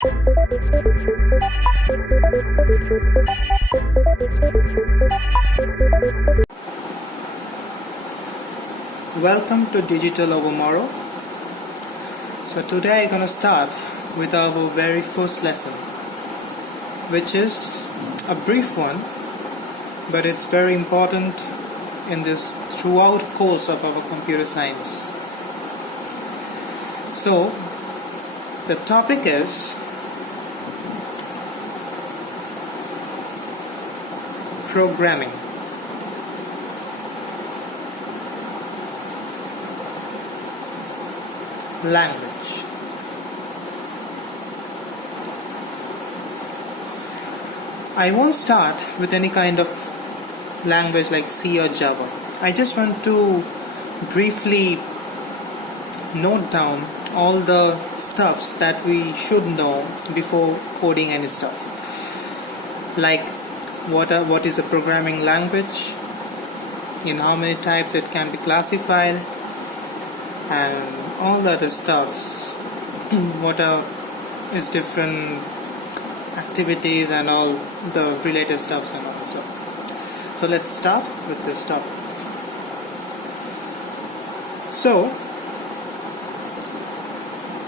Welcome to Digitalovermorrow. So today I'm going to start with our very first lesson, which is a brief one, but it's very important in this throughout course of our computer science. So the topic is programming. Language. I won't start with any kind of language like C or Java. I just want to briefly note down all the stuffs that we should know before coding any stuff. Like what is a programming language, in how many types it can be classified, and all the other stuffs. What is different activities and all the related stuffs and all. So let's start with this topic. So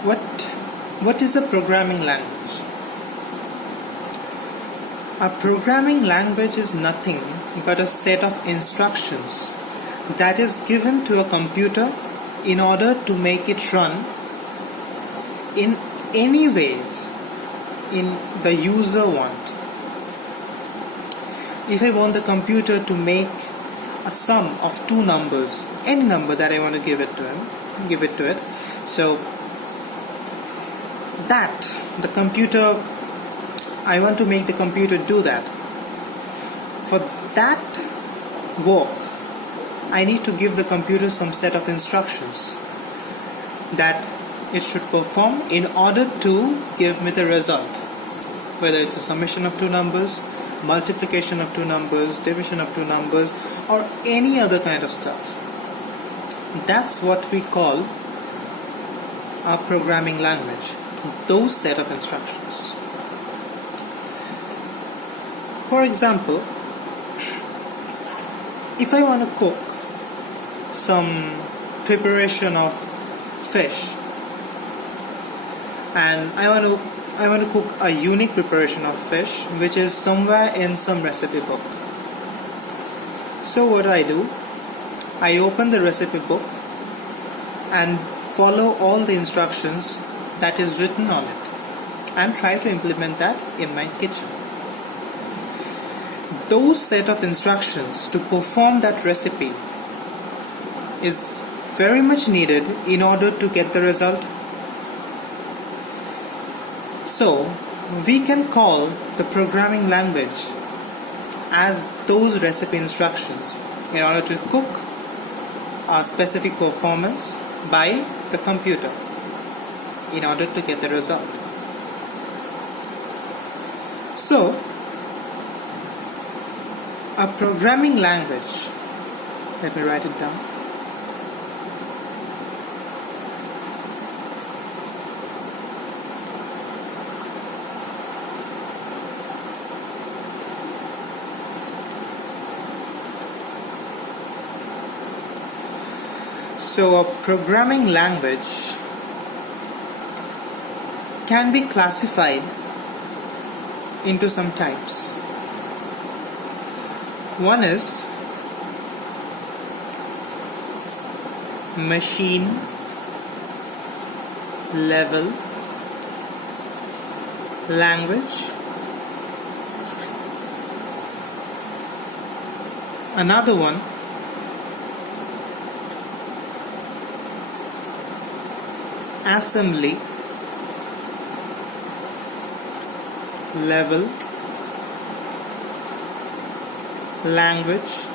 what is a programming language? A programming language is nothing but a set of instructions that is given to a computer in order to make it run in any ways in the user want. If I want the computer to make a sum of two numbers, any number that I want to give it to it, so that I want to make the computer do that. For that work, I need to give the computer some set of instructions that it should perform in order to give me the result, whether it's a summation of two numbers, multiplication of two numbers, division of two numbers, or any other kind of stuff. That's what we call a programming language, those set of instructions. For example, if I want to cook some preparation of fish, and I want to cook a unique preparation of fish which is somewhere in some recipe book. So what do? I open the recipe book and follow all the instructions that is written on it and try to implement that in my kitchen. Those set of instructions to perform that recipe is very much needed in order to get the result. So we can call the programming language as those recipe instructions in order to cook a specific performance by the computer in order to get the result. So a programming language, let me write it down. So a programming language can be classified into some types. One is machine level language. Another one assembly level language.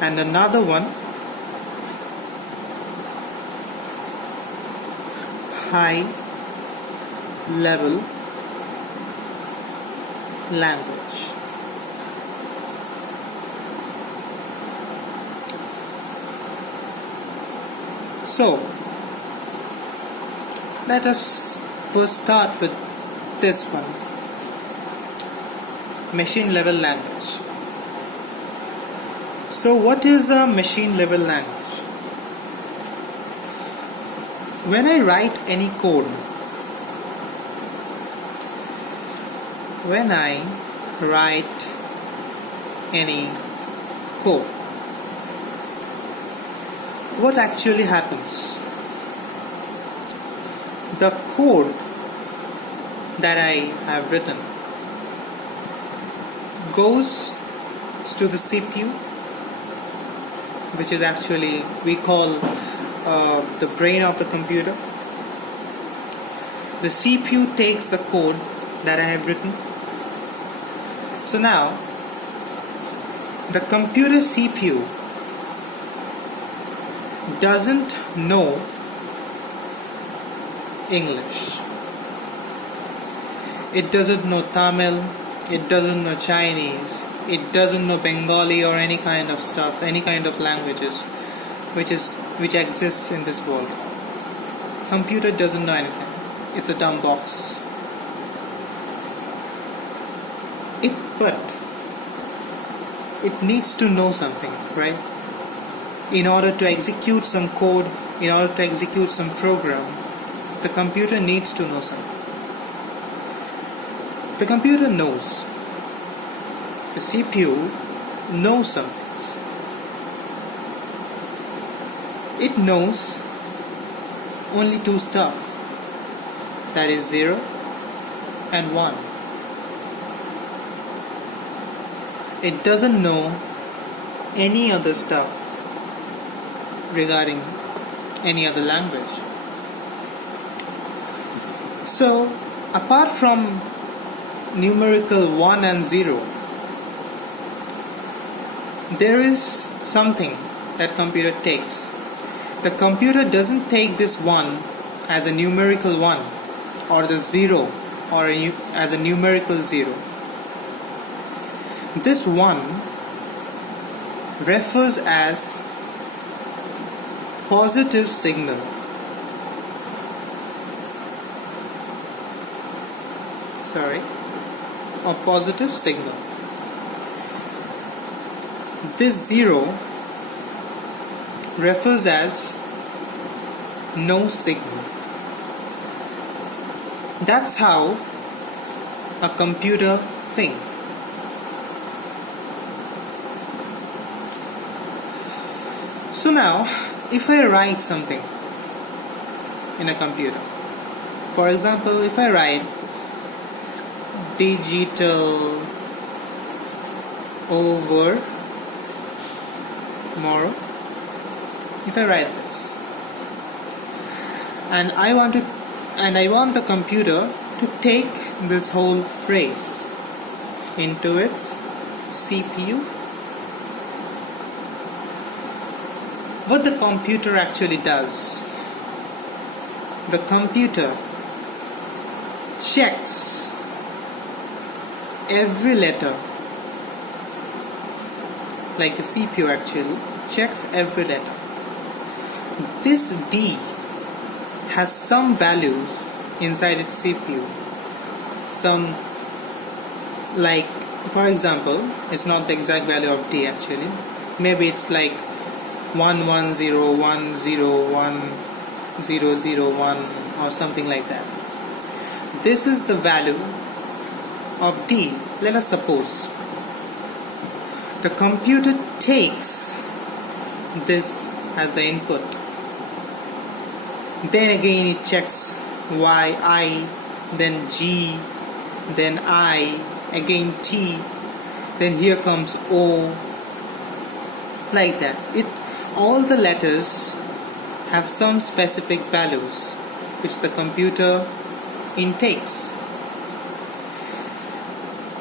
And another one high level language. So Let us first start with this one, machine level language. So what is a machine level language? When I write any code, what actually happens? The code that I have written goes to the CPU, which is actually we call the brain of the computer. The CPU takes the code that I have written. So now the computer CPU doesn't know English. It doesn't know Tamil, it doesn't know Chinese, it doesn't know Bengali or any kind of stuff, any kind of languages which exists in this world. Computer doesn't know anything. It's a dumb box. But it needs to know something, right? In order to execute some code, in order to execute some program, the computer needs to know something. The computer knows. The CPU knows some things. It knows only two stuff, that is 0 and 1. It doesn't know any other stuff regarding any other language. So, apart from numerical 1 and 0, there is something that computer takes. The computer doesn't take this 1 as a numerical 1 or the 0 or as a numerical 0. This 1 refers as positive signal. Or positive signal. This 0 refers as no signal. That's how a computer thinks. So now, if I write something in a computer, for example, if I write digitalovermorrow, if I write this, and I want the computer to take this whole phrase into its CPU. What the computer actually does, the computer checks every letter, like the CPU actually checks every letter. This D has some values inside its CPU. Some, like, for example, it's not the exact value of D actually. Maybe it's like 1101001 or something like that. This is the value of D. Let us suppose the computer takes this as the input. Then again it checks Y, I, then G, then I, again T, then here comes O, like that. All the letters have some specific values which the computer intakes.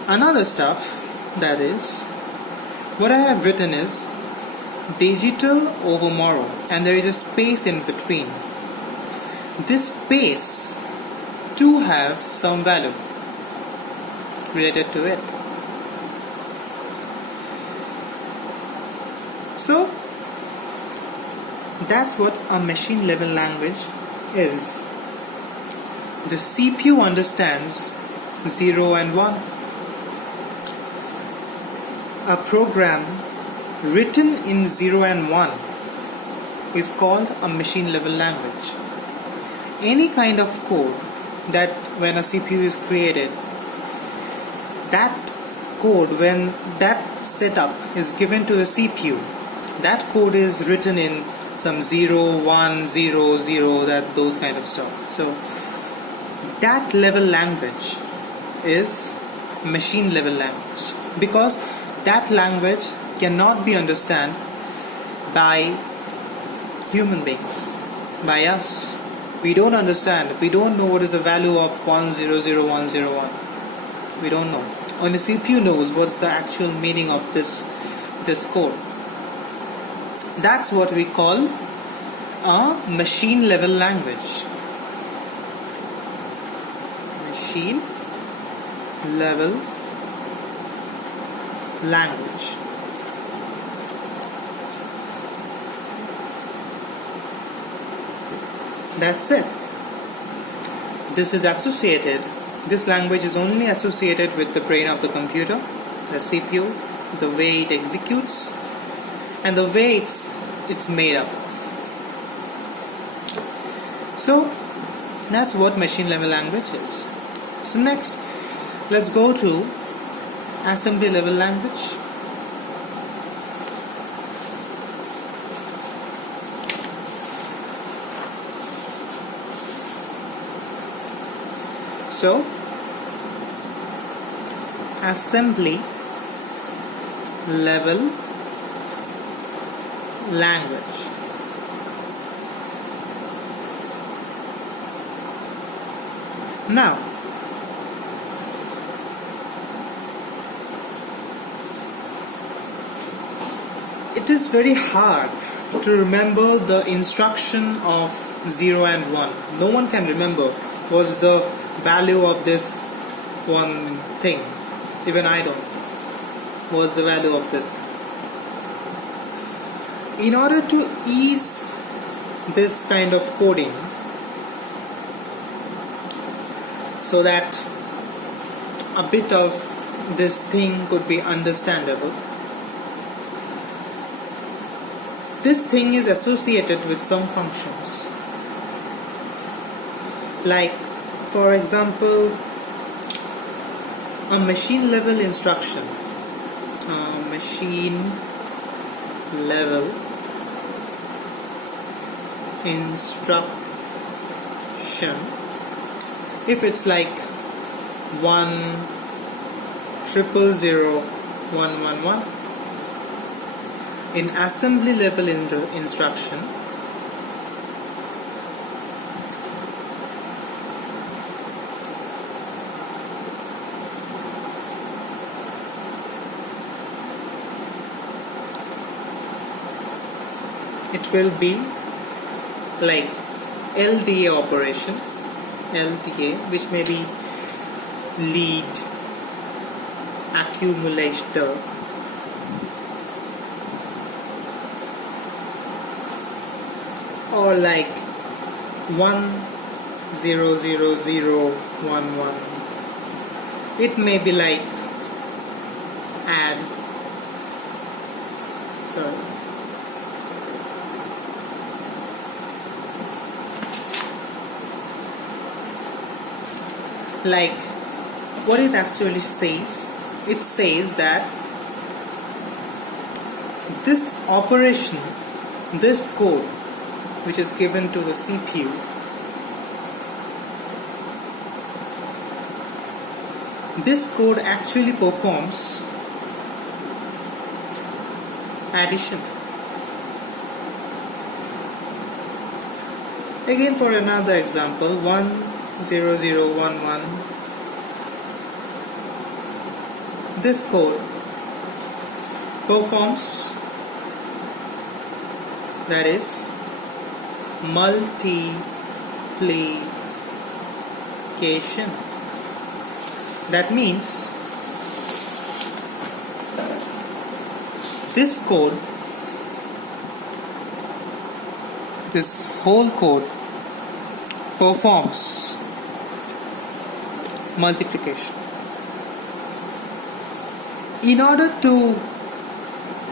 Another stuff, that is, what I have written is digitalovermorrow, and there is a space in between. This space too have some value related to it. So that's what a machine level language is. The CPU understands 0 and 1. A program written in 0 and 1 is called a machine level language. Any kind of code that when a CPU is created, that code, when that setup is given to the CPU, that code is written in some 0, 1, 0, 0, those kind of stuff. So that level language is machine level language, because that language cannot be understood by human beings, by us. We don't understand. We don't know what is the value of 100101. We don't know. Only CPU knows what's the actual meaning of this code. That's what we call a machine level language. Machine level language. That's it. This language is only associated with the brain of the computer, the CPU, the way it executes, and the way it's made up of. So that's what machine level language is. So next, let's go to assembly level language. So assembly level language. Now, it is very hard to remember the instruction of 0 and 1. No one can remember what's the value of this one thing. Even I don't. What's the value of this thing? In order to ease this kind of coding, so that a bit of this thing could be understandable, this thing is associated with some functions. Like, for example, a machine level instruction. Machine level instruction. If it's like 1000111, in assembly level instruction, it will be like LDA operation, LDA, which may be lead accumulator, or like 100011. It may be like add, sorry, like what it actually says. It says that this operation, this code which is given to the CPU, this code actually performs addition. Again, for another example, 10011, this code performs, that is, multiplication. That means this code, this whole code performs multiplication. In order to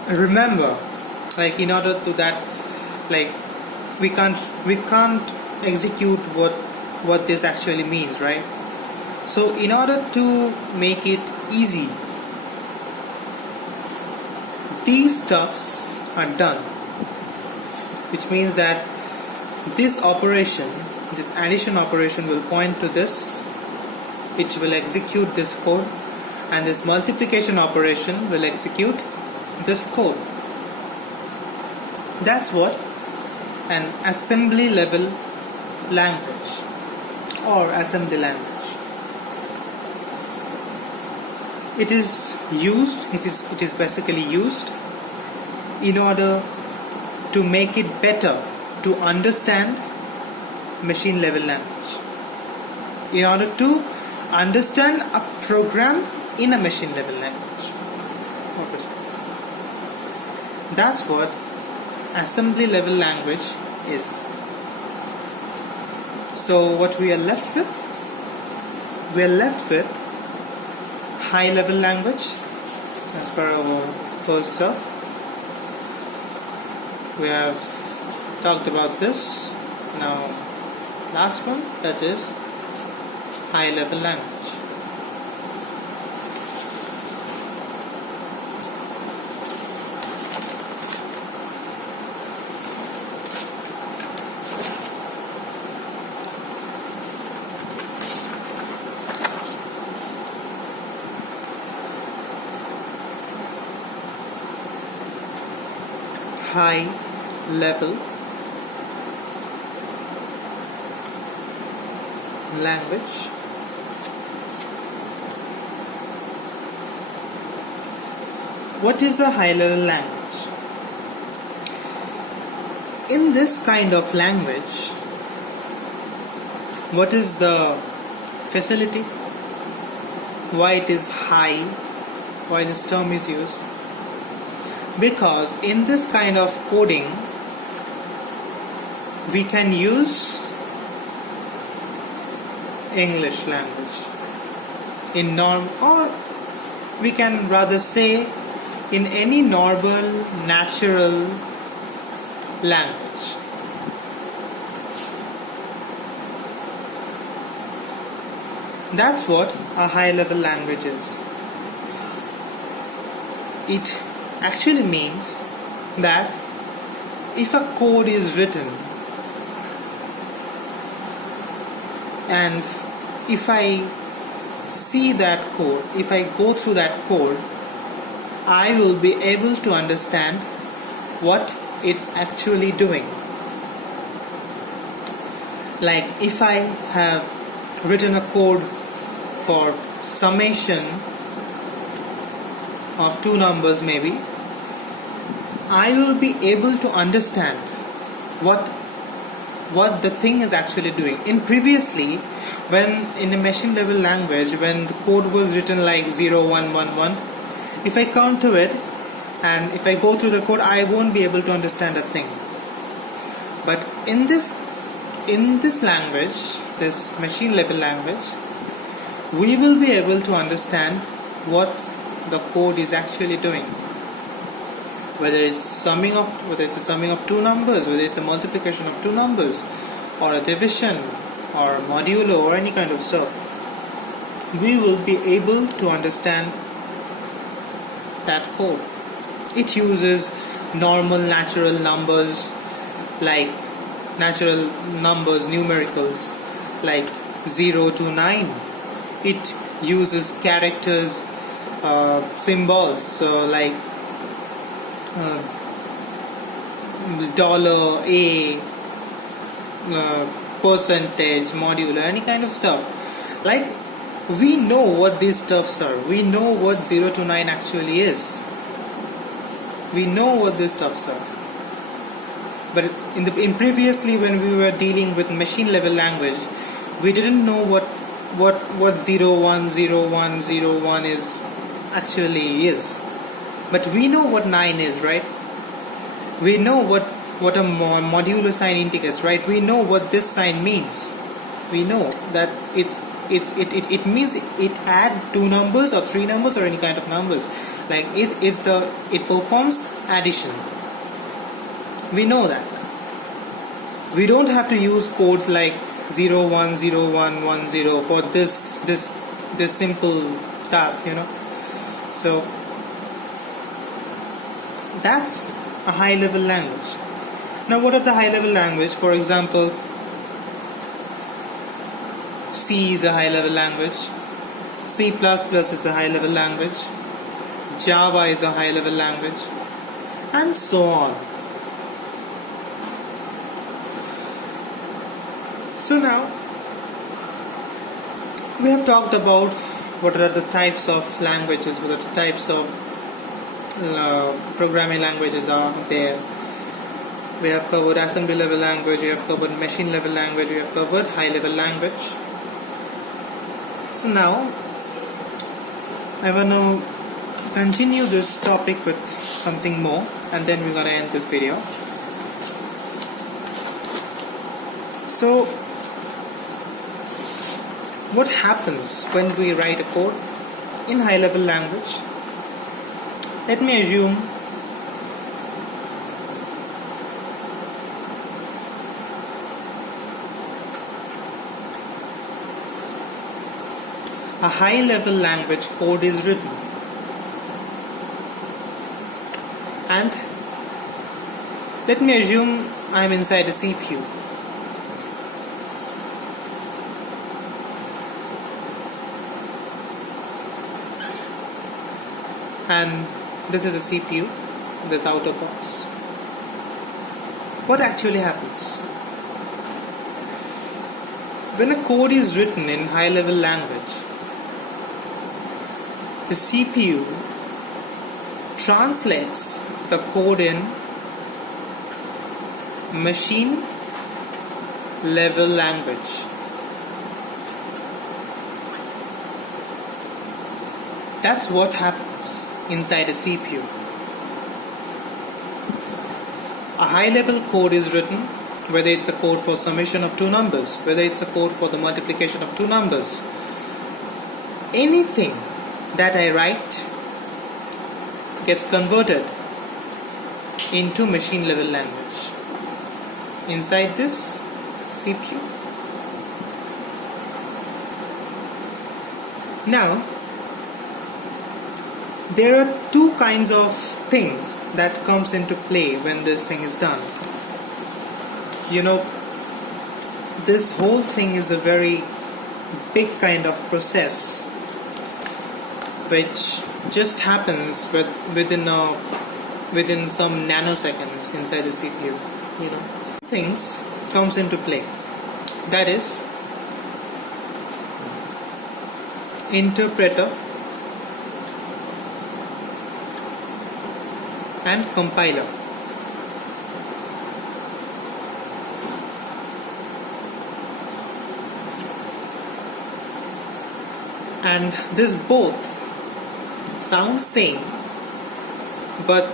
remember, like in order to that, like we can't execute what this actually means, right? So in order to make it easy, these stuffs are done, which means that this operation, this addition operation, will point to this, it will execute this code, and this multiplication operation will execute this code. That's what an assembly level language or assembly language. It is basically used in order to make it better to understand machine level language, in order to understand a program in a machine level language. That's what assembly level language is. So what we are left with? We are left with high level language as per our first stuff. We have talked about this. Now last one, that is high level language. High level language What is a high level language? In this kind of language, what is the facility? Why it is high? Why this term is used? Because in this kind of coding, we can use English language in norm, or we can rather say in any normal natural language. That's what a high level language is. It actually means that if a code is written and if I see that code, if I go through that code, I will be able to understand what it's actually doing. Like if I have written a code for summation of two numbers maybe, I will be able to understand what the thing is actually doing. In previously, when in a machine level language, when the code was written like 0, 1, 1, 1, if I count to it and if I go through the code, I won't be able to understand a thing. But in this language, this machine level language, we will be able to understand what the code is actually doing. Whether it's a summing of two numbers, whether it's a multiplication of two numbers, or a division, or a modulo, or any kind of stuff, we will be able to understand that code. It uses normal natural numbers, like natural numbers, numericals, like 0 to 9. It uses characters, symbols, so like $A, percentage, modulo, any kind of stuff. Like we know what these stuffs are. We know what 0 to 9 actually is. We know what these stuffs are. But in previously, when we were dealing with machine level language, we didn't know what 0, 1, 0, 1, 0, 1 is actually is. But we know what 9 is, right? We know what a modulo sign indicates, right? We know what this sign means. We know that it it means it add two numbers or three numbers or any kind of numbers. Like it performs addition. We know that. We don't have to use codes like 010110 for this simple task, So that's a high level language. Now what are the high level language? For example, C is a high level language, C++ is a high level language, Java is a high level language, and so on. So now we have talked about what are the types of languages, what are the types of programming languages are there. We have covered assembly level language, we have covered machine level language, we have covered high level language. So now I want to continue this topic with something more, and then we're going to end this video. So what happens when we write a code in high level language? Let me assume a high level language code is written, and let me assume I am inside a CPU. And this is a CPU, this outer box. What actually happens? When a code is written in high level language, the CPU translates the code in machine level language. That's what happens inside a CPU. A high level code is written, whether it's a code for summation of two numbers, whether it's a code for the multiplication of two numbers. Anything that I write gets converted into machine level language inside this CPU. Now, there are two kinds of things that comes into play when this thing is done. This whole thing is a very big kind of process which just happens within some nanoseconds inside the CPU. Things comes into play. That is interpreter and compiler. And this both sound same, but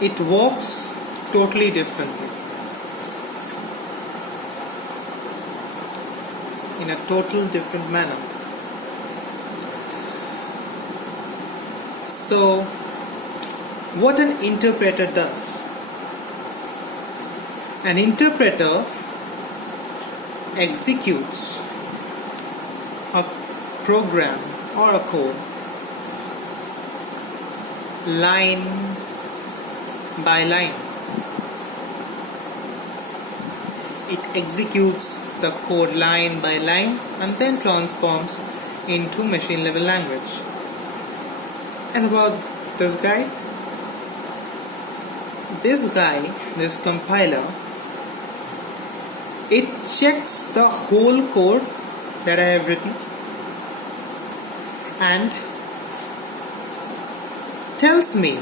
it works totally differently, in a total different manner. So what an interpreter does? An interpreter executes a program or a code line by line. It executes the code line by line and then transforms into machine level language. And about this guy, this compiler, it checks the whole code that I have written and tells me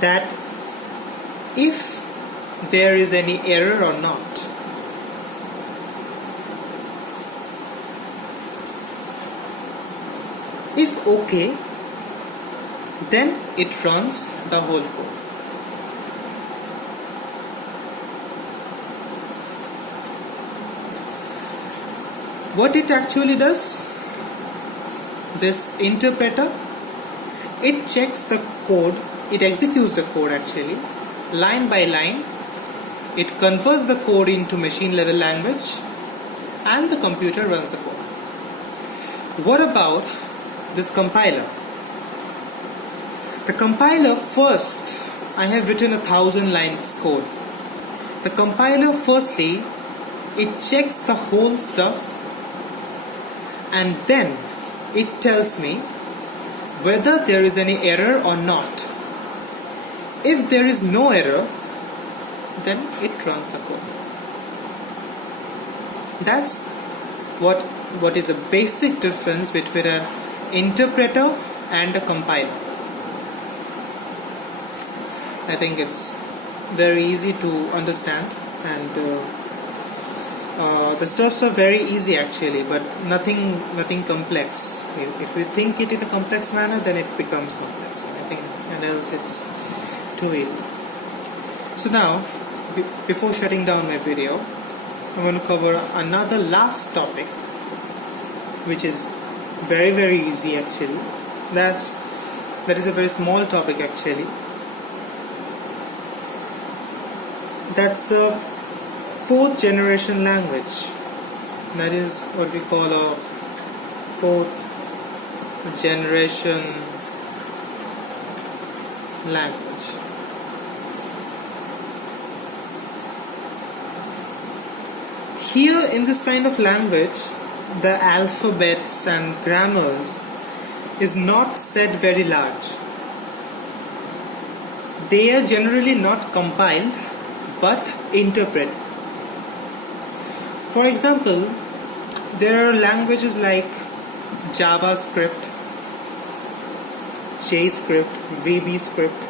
that if there is any error or not. If okay, then it runs the whole code. What it actually does, this interpreter, it checks the code, it executes the code actually line by line. It converts the code into machine level language and the computer runs the code. What about this compiler? The compiler, first, I have written 1,000 lines code. The compiler, firstly, it checks the whole stuff and then it tells me whether there is any error or not. If there is no error, then it runs the code. That's what is a basic difference between an interpreter and a compiler. I think it's very easy to understand, and the stuffs are very easy actually, but nothing complex. If you think it in a complex manner, then it becomes complex. And else it's too easy. So now, before shutting down my video, I'm going to cover another last topic, which is very, very easy actually. That is a very small topic actually. That's a fourth generation language. That is what we call a fourth generation language. Here in this kind of language, the alphabets and grammars is not set very large. They are generally not compiled but interpret. For example, there are languages like JavaScript, JScript, VBScript.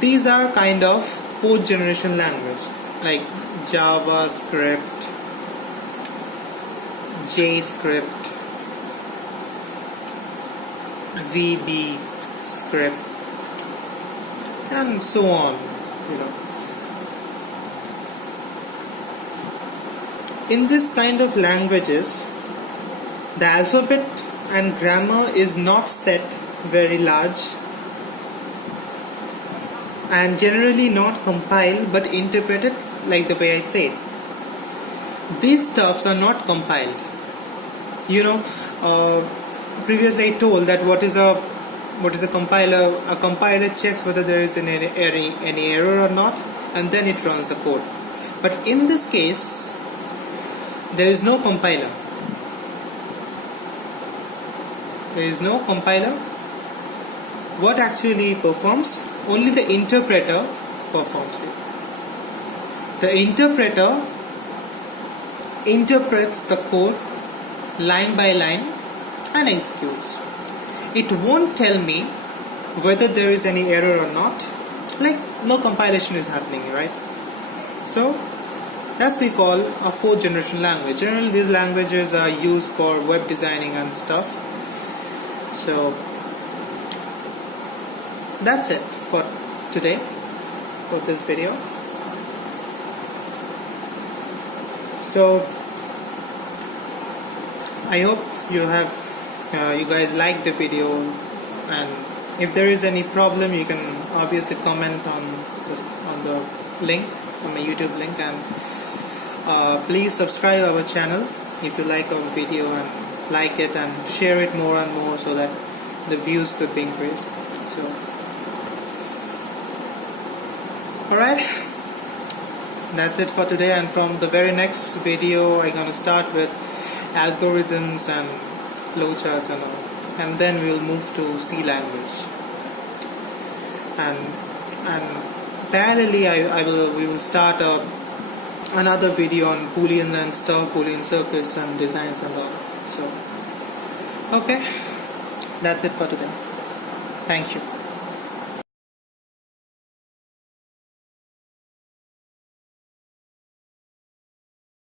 These are kind of fourth generation language, like JavaScript, JScript, VBScript, and so on. In this kind of languages, the alphabet and grammar is not set very large and generally not compiled but interpreted, like the way I said. These stuffs are not compiled. Previously I told that what is a compiler? A compiler checks whether there is any error or not, and then it runs the code. But in this case, there is no compiler. There is no compiler. What actually performs? Only the interpreter performs it. The interpreter interprets the code line by line and executes. It won't tell me whether there is any error or not. Like, no compilation is happening, right? So that's we call a fourth generation language. Generally these languages are used for web designing and stuff. So that's it for today, for this video. So I hope you guys like the video, and if there is any problem you can obviously comment on the link, on my YouTube link, and please subscribe our channel if you like our video, and like it and share it more and more so that the views could be increased. So alright, that's it for today, and from the very next video I'm gonna start with algorithms and flowcharts and all, and then we'll move to C language, and parallelly we will start another video on Boolean and stuff, Boolean circuits and designs and all. So okay, that's it for today. Thank you.